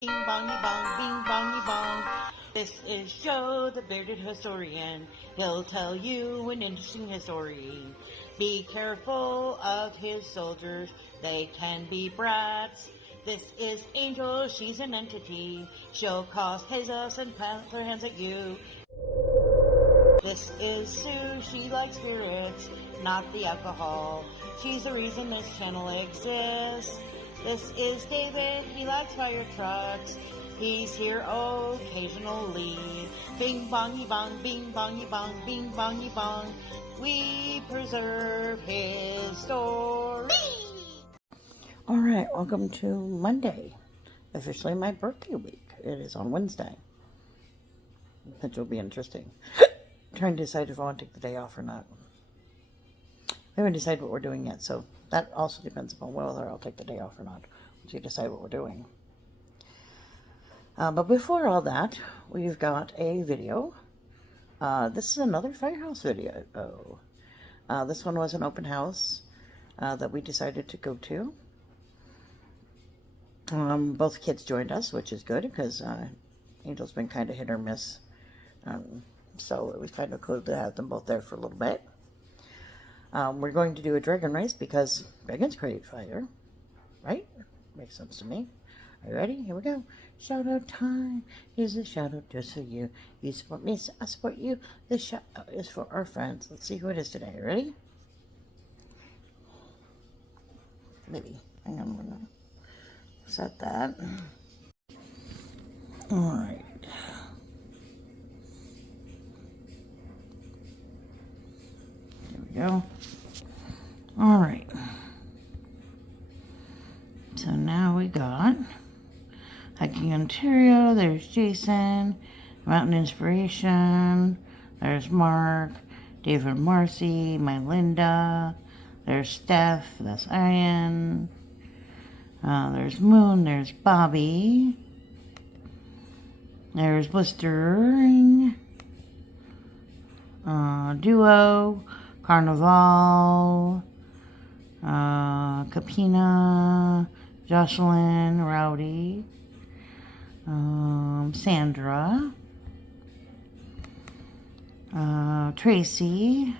Bing bongy bong, bing bongy bong. This is Joe, the bearded historian. He'll tell you an interesting story. Be careful of his soldiers, they can be brats. This is Angel, she's an entity. She'll cause chaos and plant her hands at you. This is Sue, she likes spirits, not the alcohol. She's the reason this channel exists. This is David, he likes fire trucks. He's here occasionally. Bing bongy bong, bing bongy bong, bing bongy bong. We preserve his story. Alright, welcome to Monday. Officially my birthday week. It is on Wednesday, which will be interesting. Trying to decide if I want to take the day off or not. I haven't decided what we're doing yet, so that also depends upon whether I'll take the day off or not once you decide what we're doing. But before all that, we've got a video. This is another firehouse video. This one was an open house that we decided to go to. Both kids joined us, which is good because Angel's been kind of hit or miss. So it was kind of cool to have them both there for a little bit. We're going to do a dragon race because dragons create fire, right? Makes sense to me. Are you ready? Here we go. Shout out time. Here's a shout out just for you. You support me, I support you. This shout out is for our friends. Let's see who it is today. Ready? Maybe. Hang on, I'm gonna set that. All right. Go. All right. So now we got Hiking Ontario. There's Jason. Mountain Inspiration. There's Mark. David Marcy. My Linda. There's Steph. That's Ian. There's Moon. There's Bobby. There's Blistering. Duo. Carnival, Capina, Jocelyn, Rowdy, Sandra, Tracy,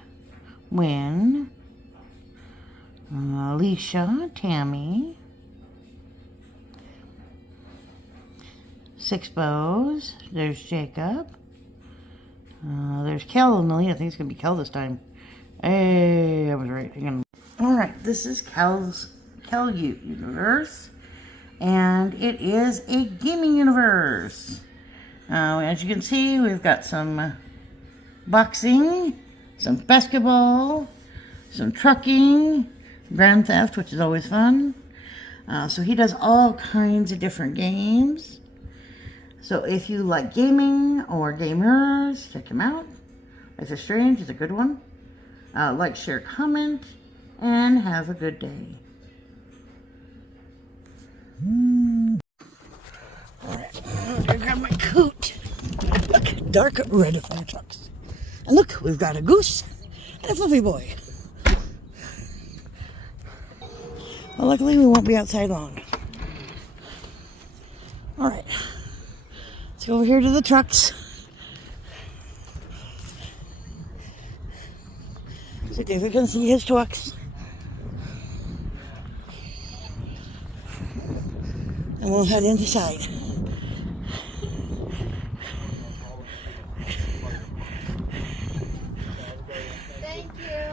Wynn, Alicia, Tammy, Six Bows, there's Jacob, there's Kel and Lily. I think it's going to be Kel this time. Hey, I was right. Alright, this is Kel universe, and it is a gaming universe. As you can see, we've got some boxing, some basketball, some trucking, Grand Theft, which is always fun. So he does all kinds of different games. So if you like gaming or gamers, check him out. Life is Strange is a good one. Like, share, comment, and have a good day. Alright, I'm gonna grab my coat. Look, dark red fire trucks. And look, we've got a goose and a fluffy boy. Well, luckily we won't be outside long. Alright, let's go over here to the trucks. So David can see his trucks. And we'll head inside. Thank you.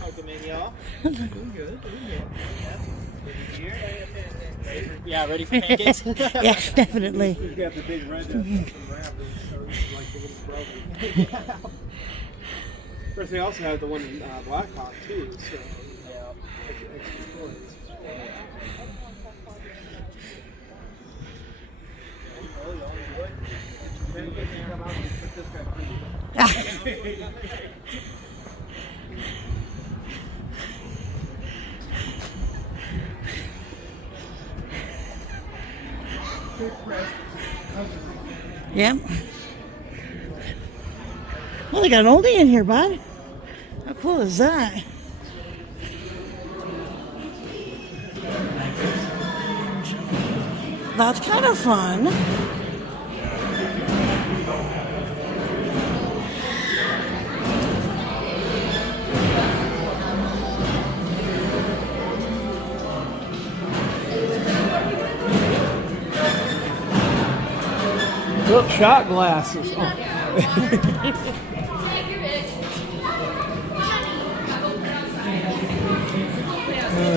Welcome in, y'all. Doing good. Yeah, ready for pancakes? Yes, definitely. We've got the big red wrap. Of course, they also have the one in Blackhawk too. So extra stories. Yep. Well, they got an oldie in here, bud. How cool is that? That's kind of fun. Look, shot glasses. Oh.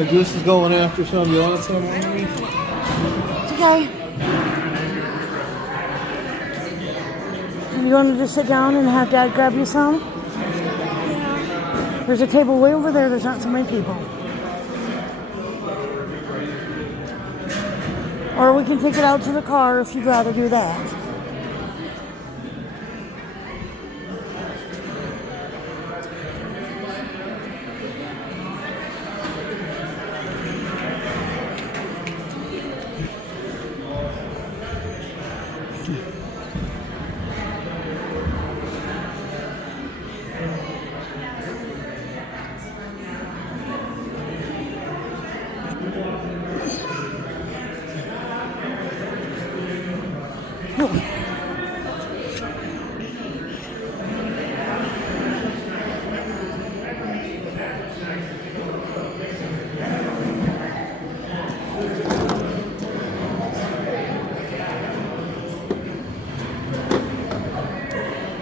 Goose is going after some. You want some? It's okay. You want to just sit down and have Dad grab you some? Yeah. There's a table way over there. There's not so many people. Or we can take it out to the car if you'd rather do that.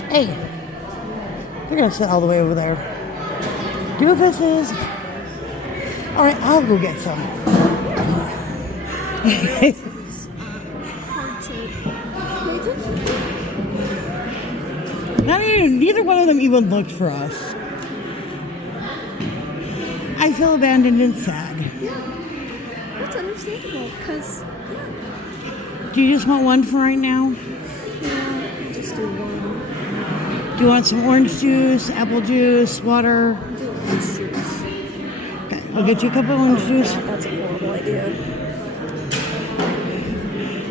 Hey, they're gonna sit all the way over there. Doofuses. All right, I'll go get some. Neither one of them even looked for us. I feel abandoned and sad. Yeah, that's understandable, because, Do you just want one for right now? yeah, just do one. Do you want some orange juice, apple juice, water? Do orange juice. Okay, I'll get you a cup of orange juice. That's a horrible idea.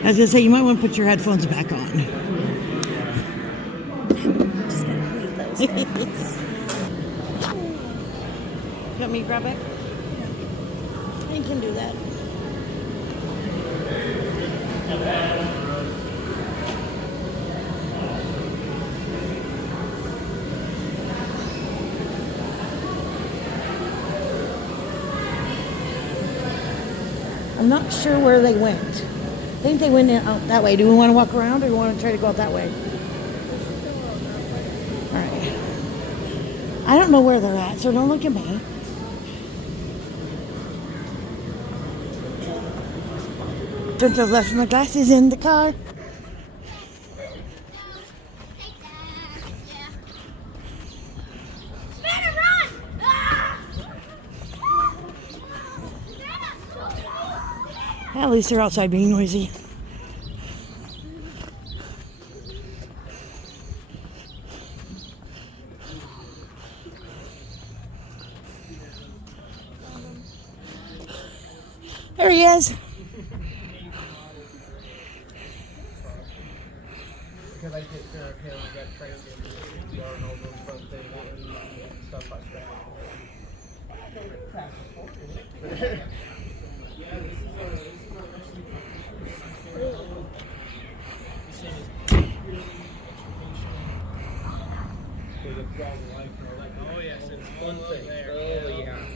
As I say, you might want to put your headphones back on. Just gonna leave those things. You want me to grab it? You can do that. I'm not sure where they went. I think they went out that way. Do we want to walk around or do we want to try to go out that way? All right. I don't know where they're at, so don't look at me. Since I've left my glasses in the car. At least they're outside being noisy. There he is. Because I take care of him, I got trained in CPR and all those fun things and stuff like that. Oh yes, it's one thing there. Oh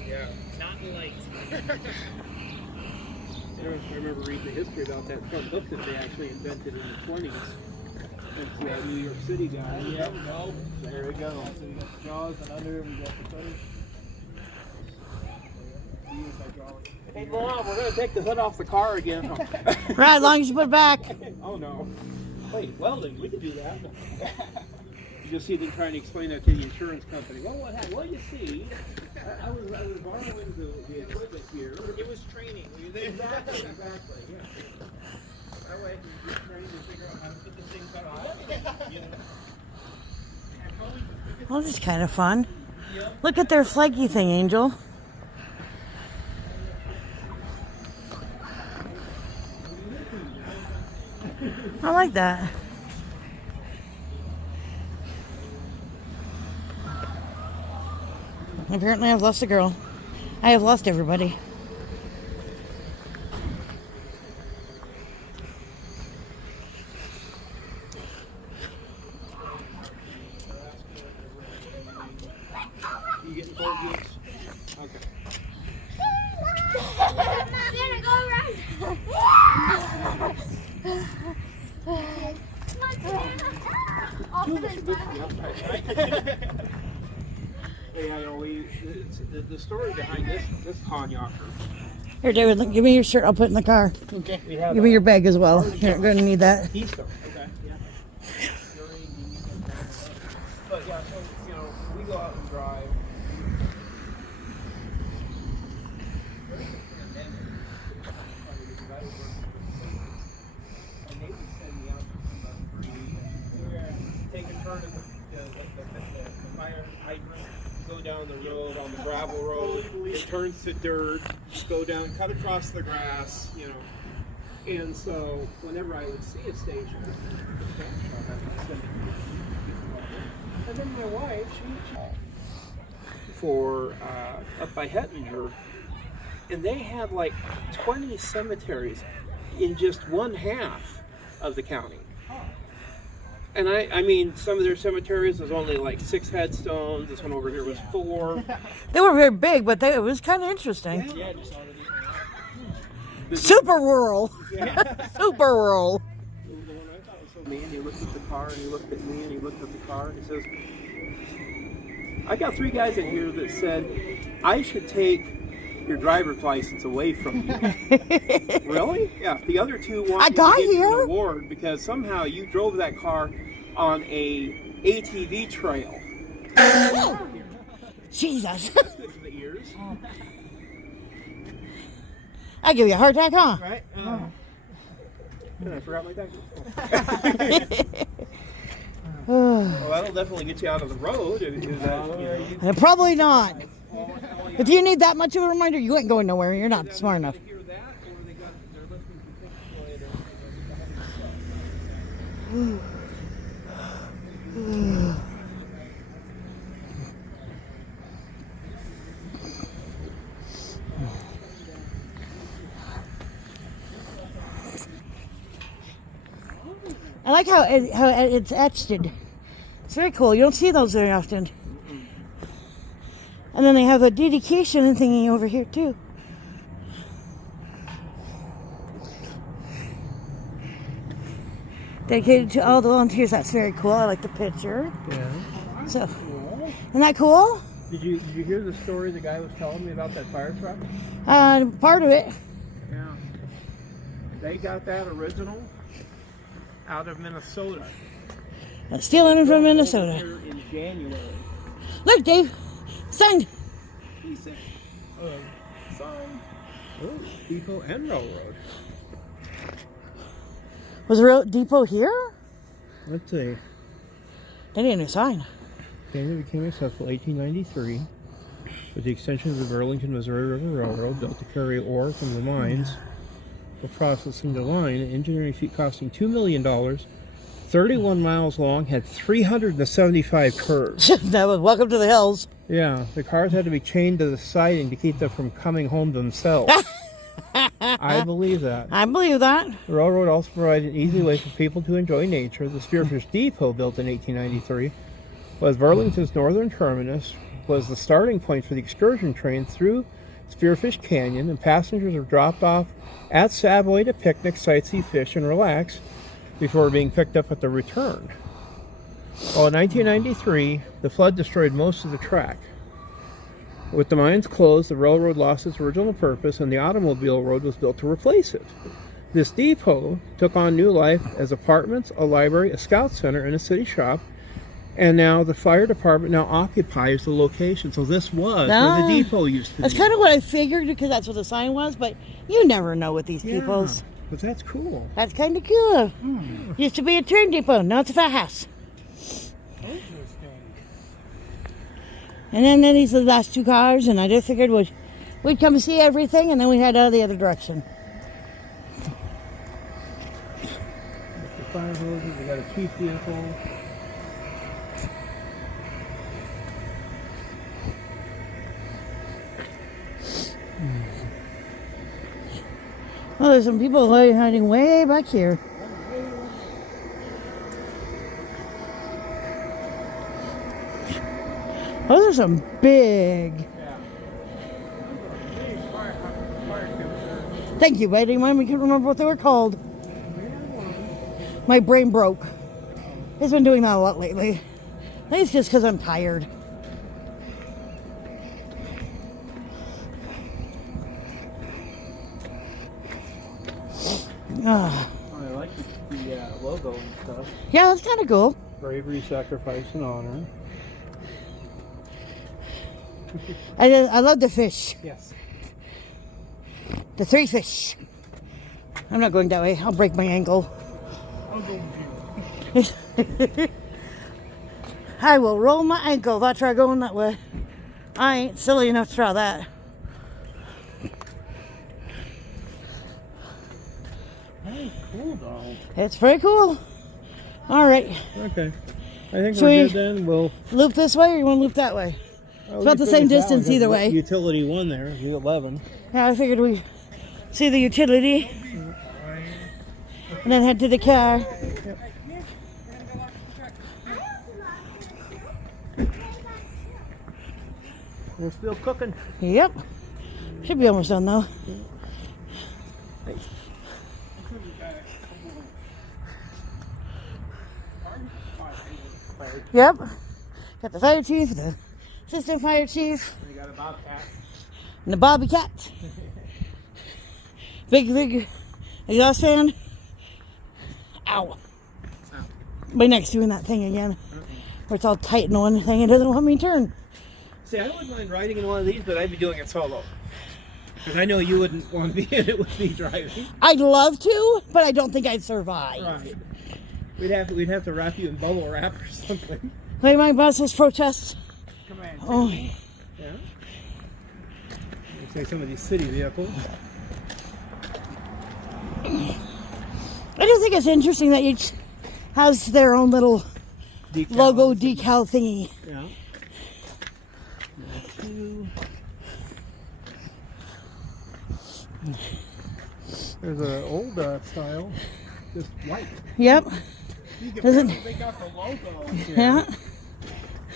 yeah. Not light. I remember reading the history about that front hook that they actually invented in the 20s. It's the New York City guy. Yeah, no. There we go. So we got the jaws, and under we got the cutter. Hey, Mom, we're going to take the hood off the car again. Right, as long as you put it back. Oh, no. Wait, welding, we could do that. You just see them trying to explain that to the insurance company. Well, what you see, I was borrowing the equipment here. It was training. Were you there? Exactly, yeah. That way you get trained to figure out how to put the things back together. Well, this is kind of fun. Look at their flaggy thing, Angel. I like that. Apparently I've lost a girl. I have lost everybody. lift me up. Yeah, you know, the story behind this Hanyaker. Here, David, give me your shirt. I'll put it in the car. Okay. Give me your bag as well. You're going to need that. Keystone. Okay. Yeah. But yeah, so you know, we go out and drive. And they would send me out to take a turn at the fire hydrant, go down the road on the gravel road. It turns to dirt. Go down, cut across the grass. You know. And so, whenever I would see a station, and then my wife, she for up by Hettinger, and they had like 20 cemeteries in just one half of the county. And I mean, some of their cemeteries was only like 6 headstones. This one over here was 4. They were very big, but it was kind of interesting. Yeah, just all Super rural. Yeah. Super rural. The one I thought was so mean, he looked at the car and he looked at me and he looked at the car and he says, I got 3 guys in here that said I should take your driver's license away from you. Really? Yeah. The other 2 wanted to give you an award because somehow you drove that car on a ATV trail. Jesus. That's good for the ears. I give you a heart attack, huh? Right? And I forgot my diaper. Well, that'll definitely get you out of the road. Probably not. If you need that much of a reminder, you ain't going nowhere. You're not smart enough. I like how it's etched. It's very cool. You don't see those very often. And then they have a dedication thingy over here too. Dedicated to all the volunteers. That's very cool. I like the picture. Yeah. So, isn't that cool? Did you hear the story the guy was telling me about that fire truck? Part of it. Yeah. They got that original out of Minnesota. Stealing it from Minnesota. Here in January. Look, Dave. Signed. He said, sign. Oh, depot and railroad. Was the rail depot here? Let's see. They didn't even sign. Canada became successful 1893 with the extension of the Burlington, Missouri River Railroad built to carry ore from the mines for processing the line. An engineering feat costing $2 million, 31 miles long, had 375 curves. That was welcome to the hills. Yeah, the cars had to be chained to the siding to keep them from coming home themselves. I believe that. I believe that. The railroad also provided an easy way for people to enjoy nature. The Spearfish Depot, built in 1893, was Burlington's northern terminus, was the starting point for the excursion train through Spearfish Canyon, and passengers were dropped off at Savoy to picnic, sightsee, fish, and relax before being picked up at the return. Well, in 1993, the flood destroyed most of the track. With the mines closed, the railroad lost its original purpose, and the automobile road was built to replace it. This depot took on new life as apartments, a library, a scout center, and a city shop. And now the fire department now occupies the location. So this was where the depot used to be. That's kind of what I figured, because that's what the sign was, but you never know with these depots. But that's cool. That's kind of cool. Used to be a train depot, now it's a fat house. And then these are the last 2 cars, and I just figured we'd come see everything, and then we head out the other direction. The fire hoses, we got a chief vehicle. Oh, there's some people hiding way back here. Those are some big. Thank you, buddy. I couldn't remember what they were called. My brain broke. It's been doing that a lot lately. I think it's just because I'm tired. Ah. I like the logo and stuff. Yeah, that's kind of cool. Bravery, sacrifice, and honor. I love the fish. Yes. The 3 fish. I'm not going that way. I'll break my ankle. I'll go with you. I will roll my ankle if I try going that way. I ain't silly enough to try that. Hey, cool dog. It's pretty cool. All right. Okay. I think Should we're we- good then. We'll. Loop this way or you want to loop that way? It's about the same distance either way. Utility 1 there, the 11. Yeah, I figured we see the utility and then head to the car. We're still cooking. Yep. Should be almost done though. Yep. Got the fire chief, the assistant fire chief, We got a bobcat. and the Bobby cat. Big exhaust fan. Ow. My neck's doing that thing again. Where it's all tight in one thing and doesn't let me turn. See, I wouldn't mind riding in one of these, but I'd be doing it solo. Because I know you wouldn't want to be in it with me driving. I'd love to, but I don't think I'd survive. Right. We'd have to wrap you in bubble wrap or something. Like my boss's protest. Come on. Oh, Yeah. Say some of these city vehicles. I just think it's interesting that each has their own little Decals. logo decal thingy. Yeah. There's an old style, just white. Yep. Doesn't They got the logo. yeah.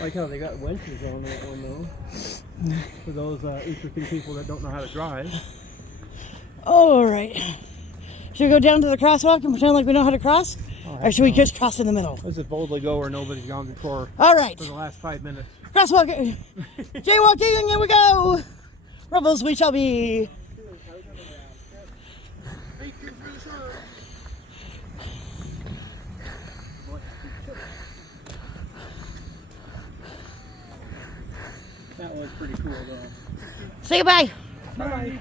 Like how they got wenches on that one though. For those interesting people that don't know how to drive. All right. Should we go down to the crosswalk and pretend like we know how to cross, or should we just cross in the middle? Let's just boldly go where nobody's gone before All right. for the last 5 minutes. Crosswalk. Jaywalking. Here we go. Rebels we shall be. That was pretty cool though. Say goodbye. Bye.